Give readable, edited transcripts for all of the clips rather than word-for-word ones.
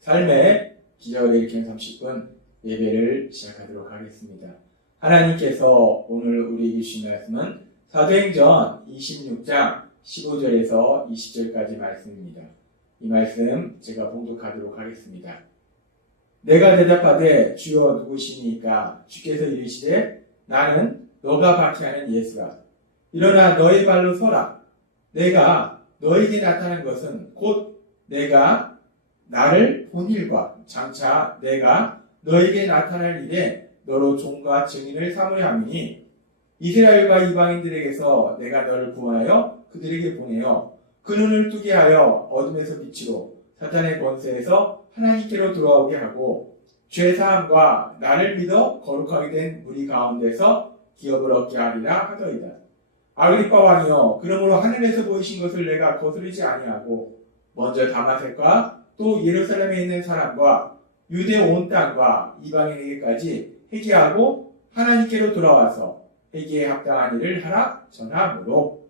삶의 기적을 일으키는 30분 예배를 시작하도록 하겠습니다. 하나님께서 오늘 우리에게 주신 말씀은 사도행전 26장 15절에서 20절까지 말씀입니다. 이 말씀 제가 봉독하도록 하겠습니다. 내가 대답하되 주여 누구시니까? 주께서 이르시되 나는 너가 박해하는 예수라. 일어나 너의 발로 서라. 내가 너에게 나타난 것은 곧 내가 나를 본 일과 장차 내가 너에게 나타날 일에 너로 종과 증인을 삼으려 함이니 이스라엘과 이방인들에게서 내가 너를 구원하여 그들에게 보내어 그 눈을 뜨게 하여 어둠에서 빛으로 사탄의 권세에서 하나님께로 돌아오게 하고 죄사함과 나를 믿어 거룩하게 된 무리 가운데서 기업을 얻게 하리라 하더이다. 아그리빠 왕이여, 그러므로 하늘에서 보이신 것을 내가 거스르지 아니하고 먼저 다마섹과 또 예루살렘에 있는 사람과 유대 온 땅과 이방인에게까지 회개하고 하나님께로 돌아와서 회개에 합당한 일을 하라 전하므로.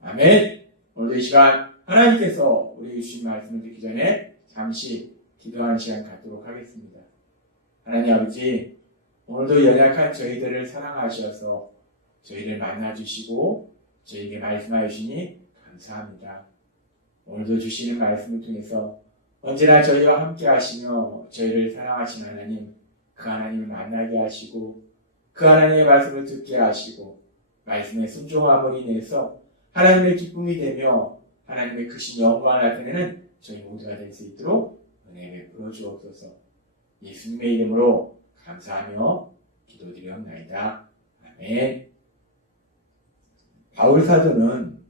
아멘. 오늘 이 시간 하나님께서 우리에게 주신 말씀을 듣기 전에 잠시 기도하는 시간 갖도록 하겠습니다. 하나님 아버지, 오늘도 연약한 저희들을 사랑하셔서 저희를 만나주시고 저희에게 말씀하여 주시니 감사합니다. 오늘도 주시는 말씀을 통해서 언제나 저희와 함께 하시며 저희를 사랑하신 하나님, 그 하나님을 만나게 하시고 그 하나님의 말씀을 듣게 하시고 말씀에 순종함으로 인해서 하나님의 기쁨이 되며 하나님의 크신 영광을 나타내는 저희 모두가 될 수 있도록 은혜 베풀어 주옵소서. 예수님의 이름으로 감사하며 기도드리옵나이다. 아멘. 바울 사도는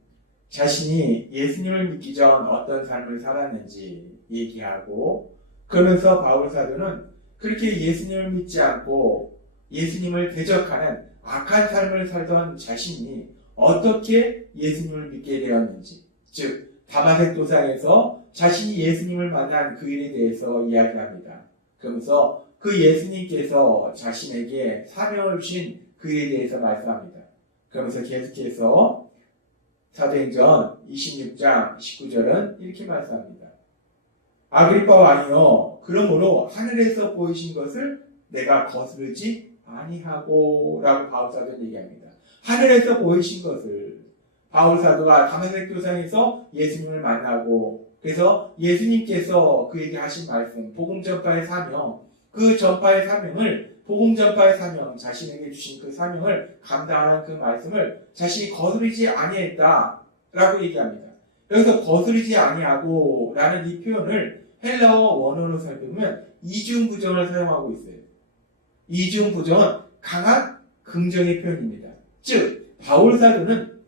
자신이 예수님을 믿기 전 어떤 삶을 살았는지 얘기하고, 그러면서 바울 사도는 그렇게 예수님을 믿지 않고 예수님을 대적하는 악한 삶을 살던 자신이 어떻게 예수님을 믿게 되었는지, 즉 다마섹 도상에서 자신이 예수님을 만난 그 일에 대해서 이야기합니다. 그러면서 그 예수님께서 자신에게 사명을 주신 그 일에 대해서 말씀합니다. 그러면서 계속해서 사도행전 26장 19절은 이렇게 말씀합니다. 아그리빠 왕이여, 그러므로 하늘에서 보이신 것을 내가 거스르지 아니하고 라고 바울 사도는 얘기합니다. 하늘에서 보이신 것을, 바울 사도가 다마섹 도상에서 예수님을 만나고, 그래서 예수님께서 그에게 하신 말씀, 복음 전파의 사명, 그 전파의 사명을, 복음 전파의 사명, 자신에게 주신 그 사명을 감당하는 그 말씀을 자신이 거스르지 아니했다라고 얘기합니다. 여기서 거스르지 아니하고 라는 이 표현을 헬라어 원어로 살펴보면 이중부정을 사용하고 있어요. 이중부정은 강한 긍정의 표현입니다. 즉 바울 사도는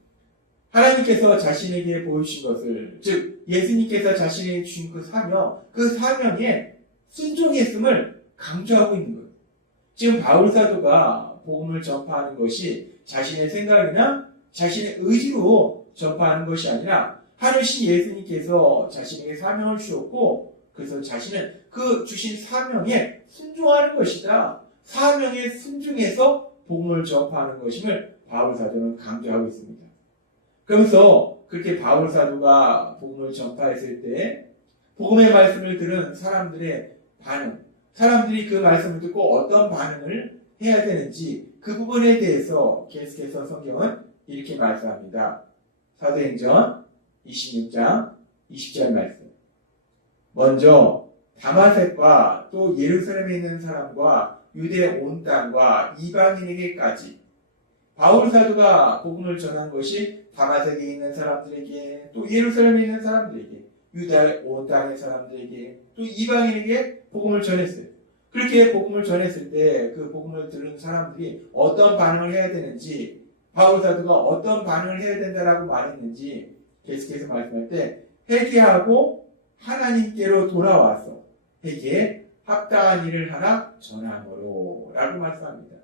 하나님께서 자신에게 보여주신 것을, 즉 예수님께서 자신에게 주신 그 사명, 그 사명에 순종했음을 강조하고 있는 거예요. 지금 바울 사도가 복음을 전파하는 것이 자신의 생각이나 자신의 의지로 전파하는 것이 아니라 하늘신 예수님께서 자신에게 사명을 주었고, 그래서 자신은 그 주신 사명에 순종하는 것이다. 사명에 순종해서 복음을 전파하는 것임을 바울 사도는 강조하고 있습니다. 그러면서 그렇게 바울 사도가 복음을 전파했을 때 복음의 말씀을 들은 사람들의 반응, 사람들이 그 말씀을 듣고 어떤 반응을 해야 되는지 그 부분에 대해서 계속해서 성경은 이렇게 말씀합니다. 사도행전 26장 20절 말씀. 먼저 다마섹과 또 예루살렘에 있는 사람과 유대 온 땅과 이방인에게까지, 바울 사도가 복음을 전한 것이 다마섹에 있는 사람들에게, 또 예루살렘에 있는 사람들에게, 유대 온 땅의 사람들에게, 또 이방인에게 복음을 전했어요. 그렇게 복음을 전했을 때 그 복음을 들은 사람들이 어떤 반응을 해야 되는지, 바울 사도가 어떤 반응을 해야 된다라고 말했는지 계속해서 말씀할 때 회개하고 하나님께로 돌아와서 회개에 합당한 일을 하라 전함으로 라고 말씀합니다.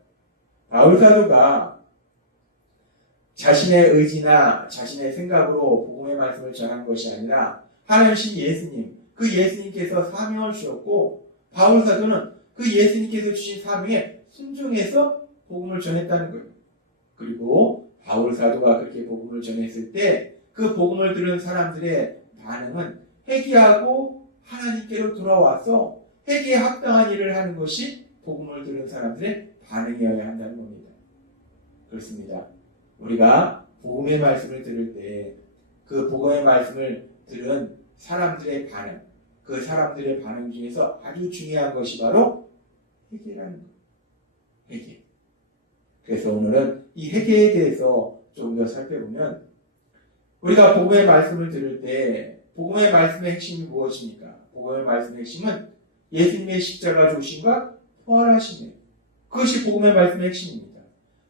바울 사도가 자신의 의지나 자신의 생각으로 복음의 말씀을 전한 것이 아니라 하나님 예수님, 그 예수님께서 사명을 주셨고 바울 사도는 그 예수님께서 주신 사명에 순종해서 복음을 전했다는 거예요. 그리고 바울 사도가 그렇게 복음을 전했을 때 그 복음을 들은 사람들의 반응은 회개하고 하나님께로 돌아와서 회개에 합당한 일을 하는 것이 복음을 들은 사람들의 반응이어야 한다는 겁니다. 그렇습니다. 우리가 복음의 말씀을 들을 때 그 복음의 말씀을 들은 사람들의 반응, 그 사람들의 반응 중에서 아주 중요한 것이 바로 회개라는 거예요. 회개. 그래서 오늘은 이 회개에 대해서 조금 더 살펴보면 우리가 복음의 말씀을 들을 때 복음의 말씀의 핵심이 무엇입니까? 복음의 말씀의 핵심은 예수님의 십자가 죽으심과 부활하심이에요. 그것이 복음의 말씀의 핵심입니다.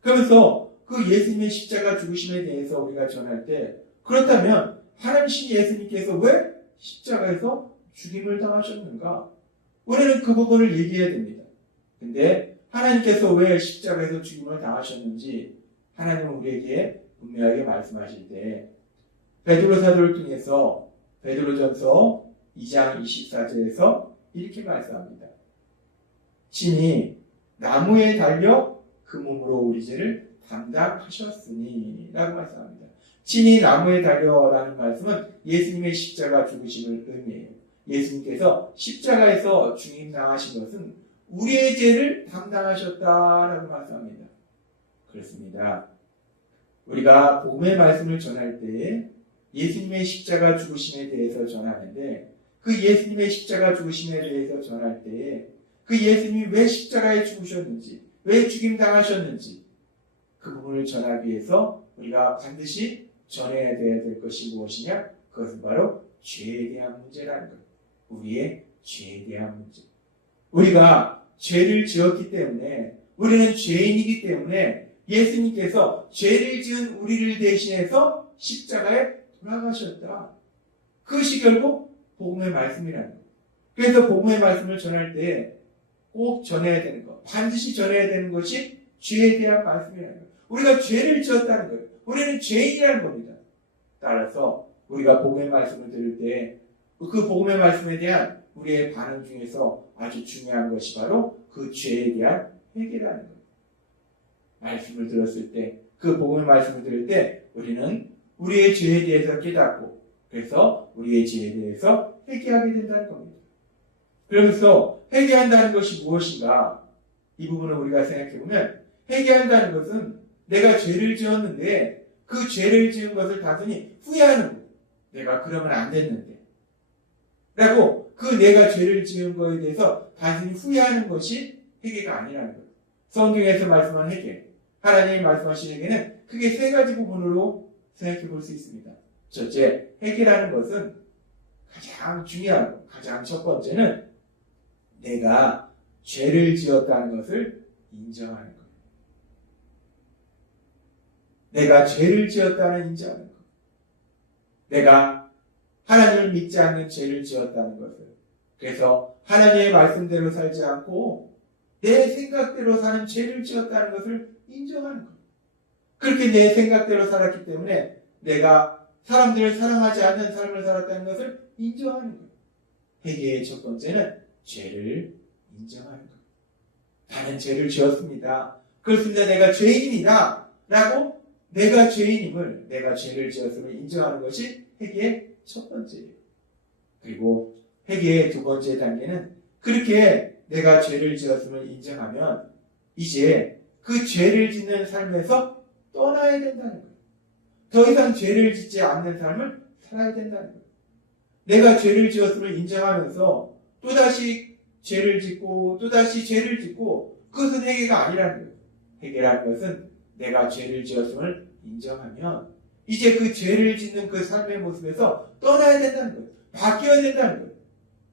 그러면서 그 예수님의 십자가 죽으심에 대해서 우리가 전할 때 그렇다면 하나님신 예수님께서 왜 십자가에서 죽임을 당하셨는가? 우리는 그 부분을 얘기해야 됩니다. 근데 하나님께서 왜 십자가에서 죽임을 당하셨는지 하나님은 우리에게 분명하게 말씀하실 때 베드로 사도를 통해서 베드로전서 2장 24절에서 이렇게 말씀합니다. 친히 나무에 달려 그 몸으로 우리 죄를 담당하셨으니 라고 말씀합니다. 친히 나무에 달려라는 말씀은 예수님의 십자가 죽으심을 의미해요. 예수님께서 십자가에서 죽임당하신 것은 우리의 죄를 담당하셨다라고 말씀합니다. 그렇습니다. 우리가 복음의 말씀을 전할 때 예수님의 십자가 죽으심에 대해서 전하는데 그 예수님의 십자가 죽으심에 대해서 전할 때 그 예수님이 왜 십자가에 죽으셨는지 왜 죽임당하셨는지 그 부분을 전하기 위해서 우리가 반드시 전해야 될 것이 무엇이냐? 그것은 바로 죄에 대한 문제라는 거예요. 우리의 죄에 대한 문제. 우리가 죄를 지었기 때문에 우리는 죄인이기 때문에 예수님께서 죄를 지은 우리를 대신해서 십자가에 돌아가셨다. 그것이 결국 복음의 말씀이라는 거예요. 그래서 복음의 말씀을 전할 때 꼭 전해야 되는 것, 반드시 전해야 되는 것이 죄에 대한 말씀이라는 거예요. 우리가 죄를 지었다는 거예요. 우리는 죄인이라는 겁니다. 따라서 우리가 복음의 말씀을 들을 때 그 복음의 말씀에 대한 우리의 반응 중에서 아주 중요한 것이 바로 그 죄에 대한 회개라는 거예요. 말씀을 들었을 때, 그 복음의 말씀을 들을 때 우리는 우리의 죄에 대해서 깨닫고 그래서 우리의 죄에 대해서 회개하게 된다는 겁니다. 그러면서 회개한다는 것이 무엇인가? 이 부분을 우리가 생각해보면 회개한다는 것은 내가 죄를 지었는데 그 죄를 지은 것을 단순히 후회하는 거예요. 내가 그러면 안 됐는데 라고 그 내가 죄를 지은 것에 대해서 단순히 후회하는 것이 회개가 아니라는 거예요. 성경에서 말씀한 회개, 하나님이 말씀하신 회개는 크게 세 가지 부분으로 생각해 볼 수 있습니다. 첫째, 회개라는 것은 가장 중요한, 가장 첫 번째는 내가 죄를 지었다는 것을 인정하는 거예요. 내가 죄를 지었다는 인정하는 것. 내가 하나님을 믿지 않는 죄를 지었다는 것을. 그래서 하나님의 말씀대로 살지 않고 내 생각대로 사는 죄를 지었다는 것을 인정하는 것. 그렇게 내 생각대로 살았기 때문에 내가 사람들을 사랑하지 않는 삶을 살았다는 것을 인정하는 것. 회개의 첫 번째는 죄를 인정하는 것. 나는 죄를 지었습니다. 그렇습니다. 내가 죄인입니다. 라고 내가 죄인임을, 내가 죄를 지었음을 인정하는 것이 회개의 첫 번째예요. 그리고 회개의 두 번째 단계는 그렇게 내가 죄를 지었음을 인정하면 이제 그 죄를 짓는 삶에서 떠나야 된다는 거예요. 더 이상 죄를 짓지 않는 삶을 살아야 된다는 거예요. 내가 죄를 지었음을 인정하면서 또다시 죄를 짓고 또다시 죄를 짓고 그것은 회개가 아니라는 거예요. 회개라는 것은 내가 죄를 지었음을 인정하면 이제 그 죄를 짓는 그 삶의 모습에서 떠나야 된다는 거예요. 바뀌어야 된다는 거예요.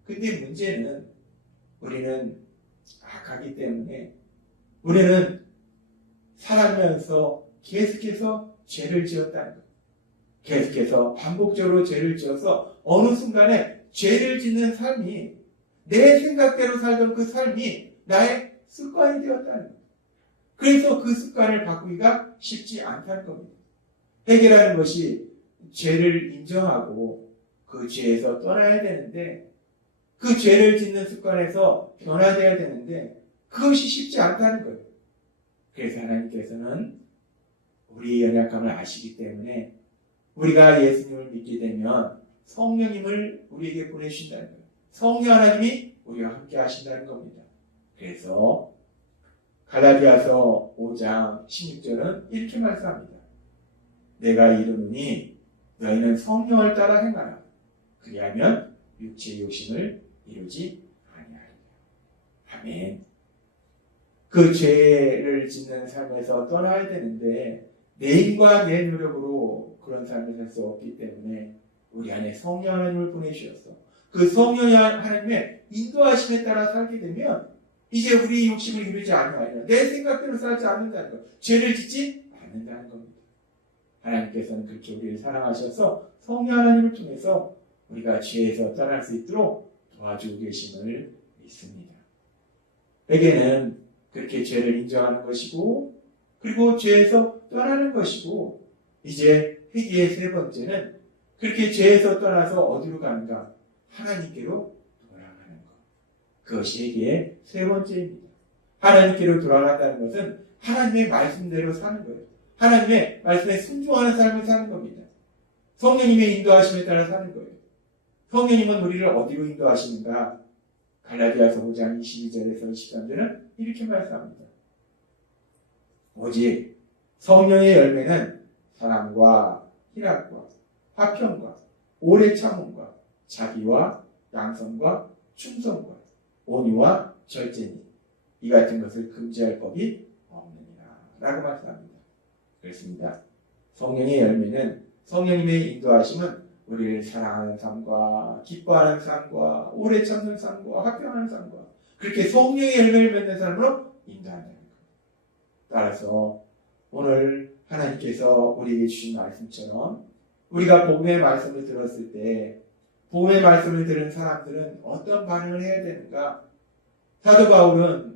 근데 문제는 우리는 악하기 때문에 우리는 살아가면서 계속해서 죄를 지었다는 거예요. 계속해서 반복적으로 죄를 지어서 어느 순간에 죄를 짓는 삶이 내 생각대로 살던 그 삶이 나의 습관이 되었다는 거예요. 그래서 그 습관을 바꾸기가 쉽지 않다는 겁니다. 회개라는 것이 죄를 인정하고 그 죄에서 떠나야 되는데 그 죄를 짓는 습관에서 변화되어야 되는데 그것이 쉽지 않다는 거예요. 그래서 하나님께서는 우리의 연약함을 아시기 때문에 우리가 예수님을 믿게 되면 성령님을 우리에게 보내주신다는 거예요. 성령 하나님이 우리와 함께 하신다는 겁니다. 그래서 갈라디아서 5장 16절은 이렇게 말씀합니다. 내가 이르노니 너희는 성령을 따라 행하라. 그리하면 육체의 욕심을 이루지 아니하리라. 아멘. 그 죄를 짓는 삶에서 떠나야 되는데 내 힘과 내 노력으로 그런 삶을 살 수 없기 때문에 우리 안에 성령 하나님을 보내주셨어. 그 성령 하나님의 인도하심에 따라 살게 되면 이제 우리 욕심을 이루지 아니하리라. 내 생각대로 살지 않는다는 것. 죄를 짓지 않는다는 겁니다. 하나님께서는 그렇게 우리를 사랑하셔서 성령 하나님을 통해서 우리가 죄에서 떠날 수 있도록 도와주고 계심을 믿습니다. 회개는 그렇게 죄를 인정하는 것이고 그리고 죄에서 떠나는 것이고 이제 회개의 세 번째는 그렇게 죄에서 떠나서 어디로 가는가? 하나님께로 돌아가는 것. 그것이 회개의 세 번째입니다. 하나님께로 돌아간다는 것은 하나님의 말씀대로 사는 거예요. 하나님의 말씀에 순종하는 삶을 사는 겁니다. 성령님의 인도하심에 따라 사는 거예요. 성령님은 우리를 어디로 인도하시는가? 갈라디아서 5장 22절에서 23절은 이렇게 말씀합니다. 오직 성령의 열매는 사랑과 희락과 화평과 오래 참음과 자비와 양선과 충성과 온유와 절제니 이 같은 것을 금지할 법이 없느니라 라고 말씀합니다. 그렇습니다. 성령의 열매는 성령님의 인도하심은 우리를 사랑하는 삶과 기뻐하는 삶과 오래 참는 삶과 화평하는 삶과 그렇게 성령의 열매를 맺는 삶으로 인도한다는 것. 따라서 오늘 하나님께서 우리에게 주신 말씀처럼 우리가 복음의 말씀을 들었을 때 복음의 말씀을 들은 사람들은 어떤 반응을 해야 되는가? 사도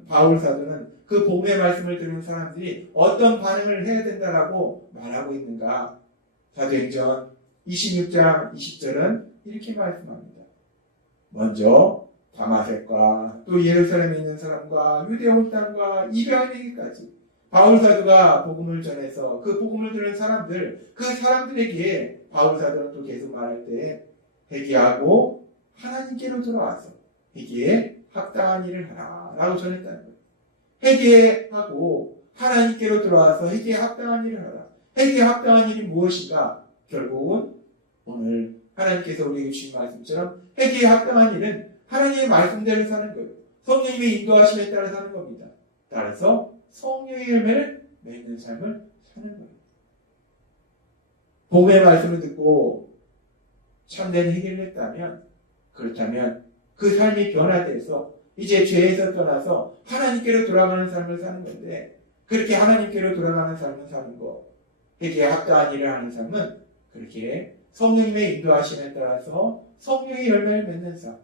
바울 사도는 그 복음의 말씀을 들은 사람들이 어떤 반응을 해야 된다라고 말하고 있는가? 사도행전 26장 20절은 이렇게 말씀합니다. 먼저 다마섹과 또 예루살렘에 있는 사람과 유대야 온 땅과 이방인에게까지 바울 사도가 복음을 전해서 그 복음을 들은 사람들, 그 사람들에게 바울 사도는 또 계속 말할 때 회개하고 하나님께로 돌아와서 회개에 합당한 일을 하라 라고 전했다는 거예요. 회개하고 하나님께로 돌아와서 회개에 합당한 일을 하라. 회개에 합당한 일이 무엇인가? 결국은 오늘 하나님께서 우리에게 주신 말씀처럼 회개에 합당한 일은 하나님의 말씀대로 사는 거예요. 성령님의 인도하심에 따라 사는 겁니다. 따라서 성령의 열매를 맺는 삶을 사는 거예요. 복음의 말씀을 듣고 참된 회개를 했다면 그렇다면 그 삶이 변화돼서 이제 죄에서 떠나서 하나님께로 돌아가는 삶을 사는 건데 그렇게 하나님께로 돌아가는 삶을 사는 거 회개에 합당한 일을 하는 삶은 그렇게 성령님의 인도하심에 따라서 성령의 열매를 맺는 삶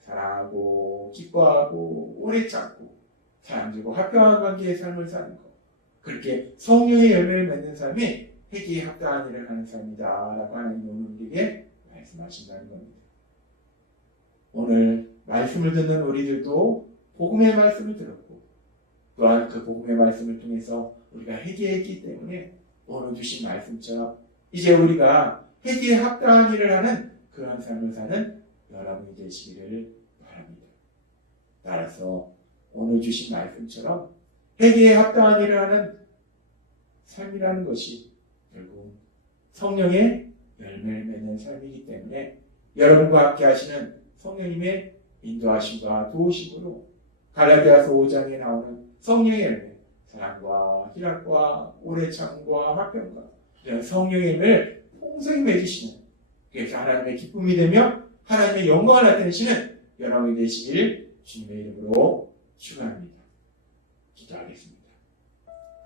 사랑하고 기뻐하고 오래 참고 사람들과 화평한 관계의 삶을 사는 것 그렇게 성령의 열매를 맺는 삶이 회개에 합당한 일을 하는 삶이다 라고 하나님 오늘 우리에게 말씀하신다는 겁니다. 오늘 말씀을 듣는 우리들도 복음의 말씀을 들었고 또한 그 복음의 말씀을 통해서 우리가 회개했기 때문에 오늘 주신 말씀처럼 이제 우리가 회개에 합당한 일을 하는 그런 삶을 사는 여러분이 되시기를 바랍니다. 따라서 오늘 주신 말씀처럼 회개에 합당한 일을 하는 삶이라는 것이 결국 성령의 열매를 맺는 삶이기 때문에 여러분과 함께 하시는 성령님의 인도하심과 도우심으로 갈라디아서 5장에 나오는 성령의 열매 사랑과 희락과 오래 참음과 화평과 이런 성령의 열매를 풍성히 맺으시는 그래서 하나님의 기쁨이 되며 하나님의 영광을 나타내시는 여러분이 되시길 주님의 이름으로 축원합니다. 기도하겠습니다.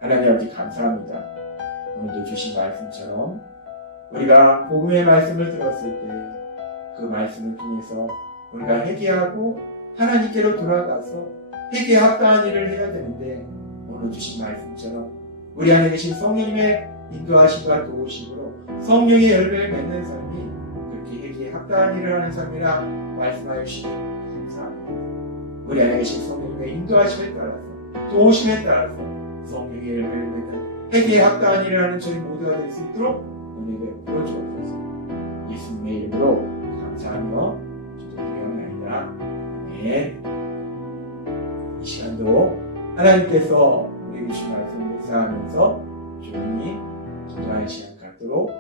하나님 아버지 감사합니다. 오늘도 주신 말씀처럼 우리가 복음의 말씀을 들었을 때 그 말씀을 통해서 우리가 회개하고 하나님께로 돌아가서 회개에 합당한 일을 해야 되는데 오늘 주신 말씀처럼 우리 안에 계신 성령님의 인도하심과 도우심으로 성령의 열매를 맺는 삶이 그렇게 회개에 합당한 일을 하는 삶이라 말씀하여 주시니 우리 안에 계신 성령님의 인도하심에 따라서 도우심에 따라서 성령의 열매를 맺는 회개의 학단이라는 저희 모두가 될 수 있도록 은혜 베풀어 주옵소서. 예수님의 이름으로 감사하며 기도드리옵나이다. 아멘. 이 시간도 하나님께서 우리 주신 말씀 묵상하면서 조용히 기도하는 시간 갖도록